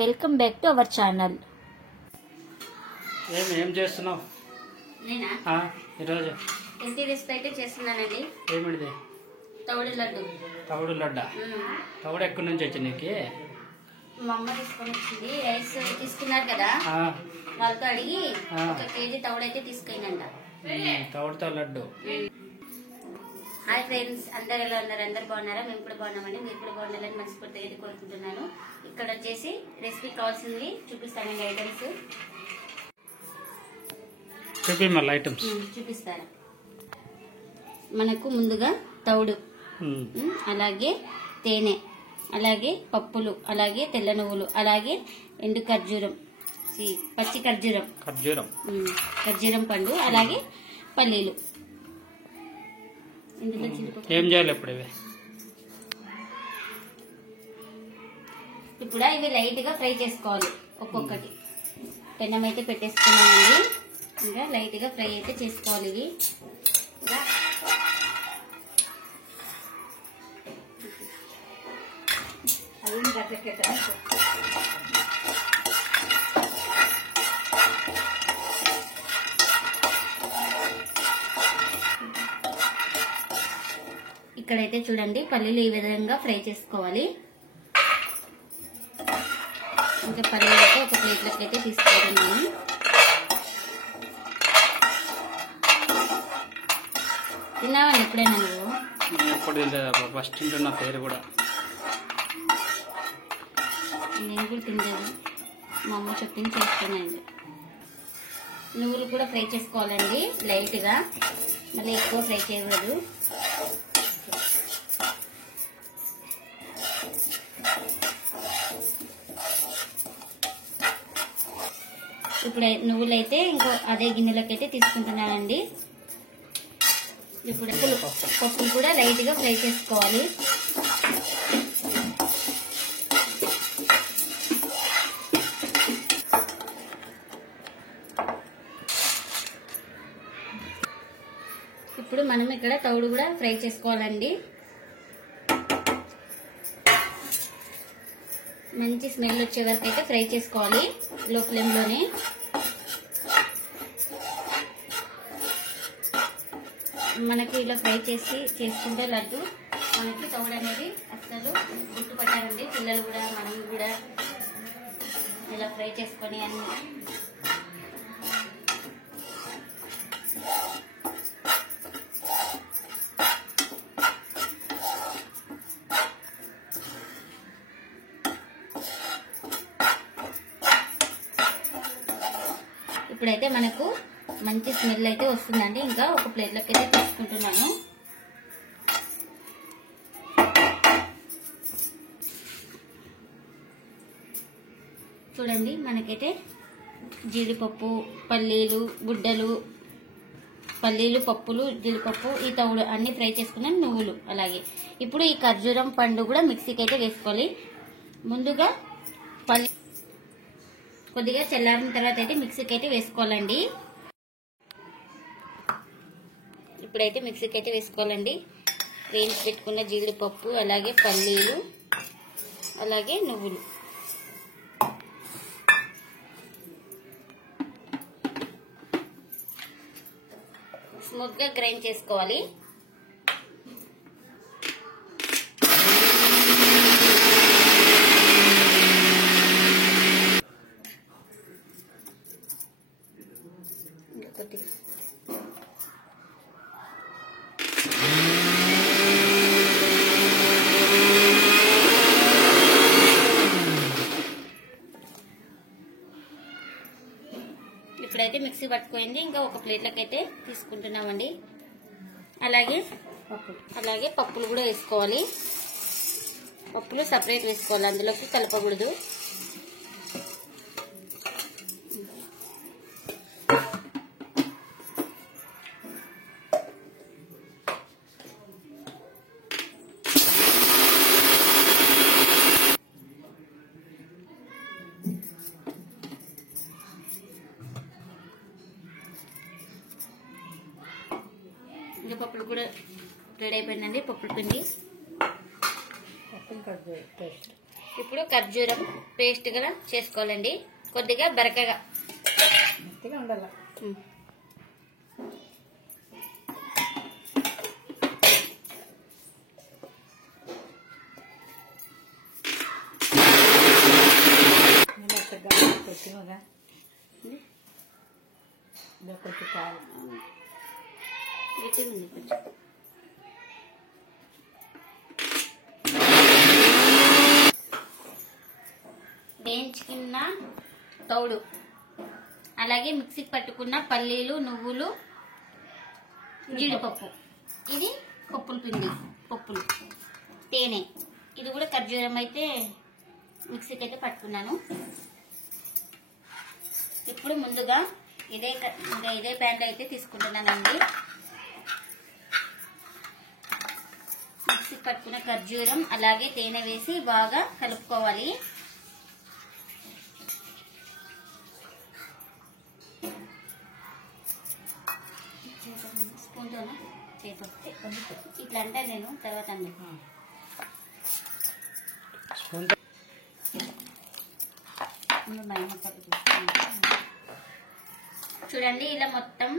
Welcome back to our channel. ఏం చేస్తున్నావు? నేనా ఈరోజు ఇంటి రెసిపీ అయితే చేస్తున్నానండి. ఏమిటిది? తౌడు లడ్డు. తౌడు లడ్డా? తౌడు ఎక్కడి నుంచి వచ్చింది నీకు? మా అమ్మ తీసుకొని వచ్చింది. రైస్ తీసుకున్నారు కదా, వాళ్ళతో అడిగి 1 కేజీ తౌడు అయితే తీసుకెళ్ళంట. తౌడుతో లడ్డు. హాయ్ ఫ్రెండ్స్, అందరు ఎలా ఉన్నారు? అందరు బాగున్నారా? మేము కూడా బాగున్నామండి. మీరు కూడా బాగుండాలని మనస్ఫూర్తిగా కోరుకుంటున్నాను. ఇక్కడ వచ్చేసి రెసిపీ కావాల్సింది చూపిస్తానండి. ఐటమ్స్ చూపిమ్మల్లి. ఐటమ్స్ చూపిస్తారా? మనకు ముందుగా తౌడు, అలాగే తేనె, అలాగే పప్పులు, అలాగే తెల్ల నువ్వులు, అలాగే ఎండు ఖర్జూరం, పచ్చి ఖర్జూరం, ఖర్జూరం పండు, అలాగే పల్లీలు. ఏం చేయాలి ఇప్పుడు? ఇప్పుడు ఇవి లైట్ గా ఫ్రై చేసుకోవాలి. ఒక్కొక్కటి పెనం అయితే పెట్టేసుకున్నామండి. ఇంకా లైట్ గా ఫ్రై అయితే చేసుకోవాలి. ఇవి ఇక్కడైతే చూడండి, పల్లీలు ఈ విధంగా ఫ్రై చేసుకోవాలి. ఇంకా పల్లీలు అయితే ఒక ప్లేట్లోకి అయితే తీసుకుంటున్నాను. తిన్నావండి ఎప్పుడైనా నువ్వు? ఎప్పుడు ఫస్ట్ తింటున్నా. పేరు కూడా నేను కూడా తినలేదు. మా అమ్మ చెప్పింది చేస్తున్నాను. నువ్వులు కూడా ఫ్రై చేసుకోవాలండి లైట్ గా, మళ్ళీ ఎక్కువ ఫ్రై చేయకూడదు. ఇప్పుడు నువ్వులైతే ఇంకో అదే గిన్నెలోకి అయితే తీసుకుంటున్నానండి. ఇప్పుడు పప్పులు కూడా లైట్ గా ఫ్రై చేసుకోవాలి. ఇప్పుడు మనం ఇక్కడ తౌడు కూడా ఫ్రై చేసుకోవాలండి. మంచి స్మెల్ వచ్చే వరకు అయితే ఫ్రై చేసుకోవాలి లో ఫ్లేమ్ లోనే. మనకి ఇలా ఫ్రై చేసుకుంటే లడ్డు మనకి తౌడు అనేది అసలు గుర్తుపట్టారండి. పిల్లలు కూడా మనం కూడా ఇలా ఫ్రై చేసుకొని అన్ని ఇప్పుడైతే మనకు మంచి స్మెల్ అయితే వస్తుందండి. ఇంకా ఒక ప్లేట్లోకి అయితే తీసుకుంటున్నాను. చూడండి, మనకైతే జీడిపప్పు, పల్లీలు, గుడ్డలు, పల్లీలు, పప్పులు, జీడిపప్పు, ఈ తౌడు అన్ని ఫ్రై చేసుకున్నాను. నువ్వులు అలాగే. ఇప్పుడు ఈ ఖర్జూరం పండు కూడా మిక్సీకి అయితే వేసుకోవాలి. ముందుగా కొద్దిగా చల్లారిన తర్వాత అయితే మిక్సీకి అయితే వేసుకోవాలండి. ఇప్పుడైతే మిక్సీకి అయితే వేసుకోవాలండి. వేయించి పెట్టుకున్న జీడిపప్పు, అలాగే పల్లీలు, అలాగే నువ్వులు. స్మూత్ గా గ్రైండ్ చేసుకోవాలి. ఇప్పుడైతే మిక్సీ పట్టుకోయింది. ఇంకా ఒక ప్లేట్లోకి అయితే తీసుకుంటున్నామండి. అలాగే పప్పులు కూడా వేసుకోవాలి. పప్పులు సపరేట్ వేసుకోవాలి, అందులోకి కలపకూడదు. ఇంకా పప్పులు కూడా రెడీ అయిపోయిందండి. పప్పుల పిండి ఇప్పుడు ఖర్జూరం పేస్ట్ గా చేసుకోవాలండి, కొద్దిగా బరకగా ఉండాలి. వచ్చినగా కొంచెం కాదు గట్టిగా ఉంది కొంచెం. వేయించుకున్న తౌడు, అలాగే మిక్సీకి పట్టుకున్న పల్లీలు, నువ్వులు, జీడిపప్పు, ఇది పప్పులు, తేనె, ఇది కూడా ఖర్జూరం అయితే మిక్సీకి అయితే పట్టుకున్నాను. ఇప్పుడు ముందుగా ఇదే ప్యాన్ అయితే తీసుకుంటున్నానండి. మిక్సీకి పట్టుకున్న ఖర్జూరం అలాగే తేనె వేసి బాగా కలుపుకోవాలి. స్పూన్తోనా చేతో ఇట్లా అంటే నేను తర్వాత చూడండి, ఇలా మొత్తం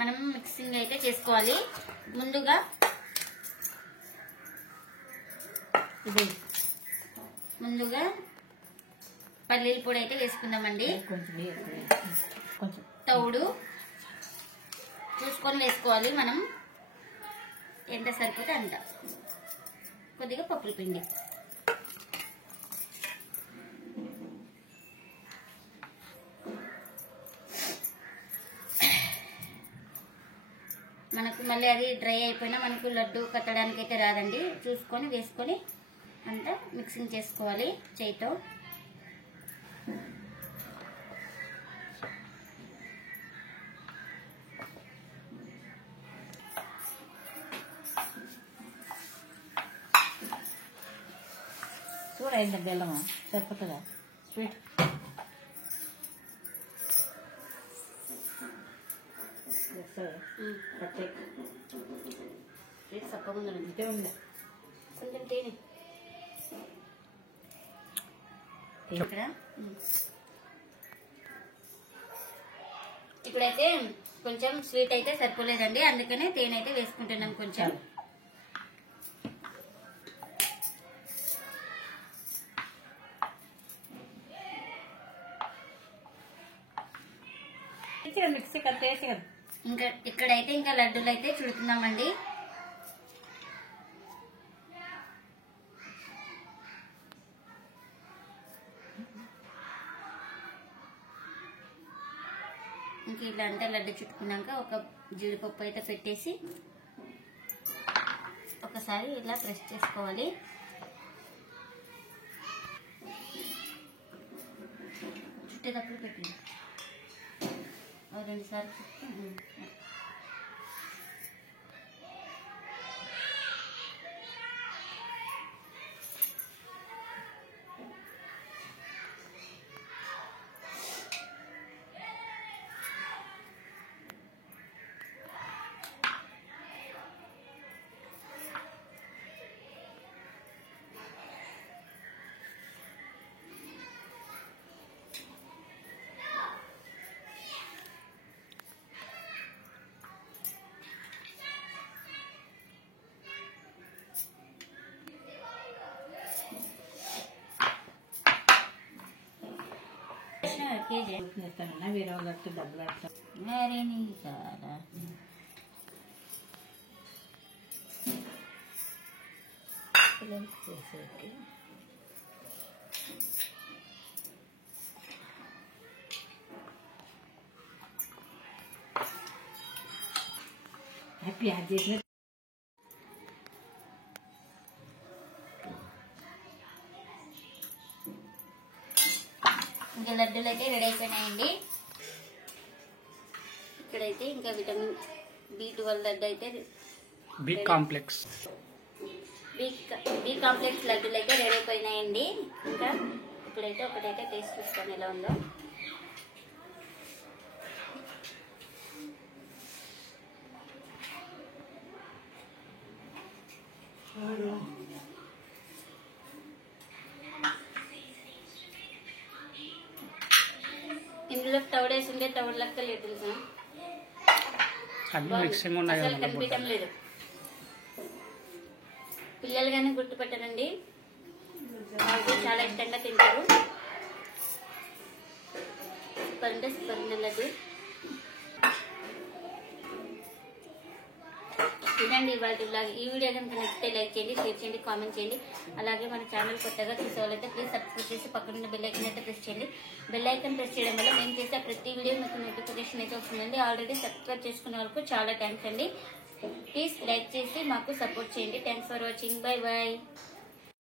మనం మిక్సింగ్ అయితే చేసుకోవాలి. ముందుగా పల్లీల పొడి అయితే వేసుకుందామండి. తౌడు చూసుకొని వేసుకోవాలి, మనం ఎంత సరిపోతే అంత. కొద్దిగా పప్పుల పిండి, మనకు మళ్ళీ అది డ్రై అయిపోయినా మనకు లడ్డు కట్టడానికి అయితే రాదండి. చూసుకొని వేసుకొని అంతా మిక్సింగ్ చేసుకోవాలి చేయితో. చూడండి బెల్లము సరిపోతుందా స్వీట్. చక్కగా ఇంతే ఉంది. కొంచెం తేనె ఇప్పుడైతే కొంచెం స్వీట్ అయితే సరిపోలేదండి, అందుకనే తేనె అయితే వేసుకుంటున్నాం కొంచెం. మిక్సీ కట్టేసి ఇంకా ఇక్కడైతే ఇంకా లడ్డూలు అయితే చుడుతున్నామండి. ఇంక ఇట్లా అంతా లడ్డు చుట్టుకున్నాక ఒక జీడిపప్పు అయితే పెట్టేసి ఒకసారి ఇలా ప్రెస్ చేసుకోవాలి. చుట్టేటప్పుడు పెట్టింది 2 సార్లు చుట్టూ. వేరే వాళ్ళకి డబ్బులు ఆడతాం. చేసేకి హ్యాపీ అది చేసిన ఇంకా లడ్డూలు అయితే రెడీ అయిపోయినాయండి. ఇక్కడైతే ఇంకా విటమిన్ B12 లడ్డు అయితే బి కాంప్లెక్స్ లడ్డూలు అయితే రెడీ అయిపోయినాయండి. ఇంకా ఇప్పుడైతే ఒకటైతే టేస్ట్ చూస్తాను ఎలా ఉందో. ఇందులో తౌడు వేసి ఉంటే తౌడు లెక్క లేదు తెలుసా, అన్ని మిక్సింగ్ ఉన్నాయి అసలు కదా మళ్ళీ కనిపించడం లేదు. పిల్లలు కానీ గుర్తుపెట్టరండి, వాళ్ళు చాలా ఇష్టంగా తింటారు. సూపర్ అంటే సూపర్ ఉంది. ఇదండి ఇవాళ వ్లాగ్. ఈ వీడియో కనుక నచ్చితే లైక్ చేయండి, షేర్ చేయండి, కామెంట్ చేయండి. అలాగే మన ఛానల్ కొత్తగా చూసేవాళ్ళైతే ప్లీజ్ సబ్స్క్రైబ్ చేసి పక్కన బెల్ ఐకన్ అయితే ప్రెస్ చేయండి. బెల్ ఐకన్ ప్రెస్ చేయడం వల్ల మేము చేసే ప్రతి వీడియో మీకు నోటిఫికేషన్ అయితే వస్తుందండి. ఆల్రెడీ సబ్స్క్రైబ్ చేసుకునే వాళ్ళకు చాలా థ్యాంక్స్ అండి. ప్లీజ్ లైక్ చేసి మాకు సపోర్ట్ చేయండి. Thanks for watching. Bye bye.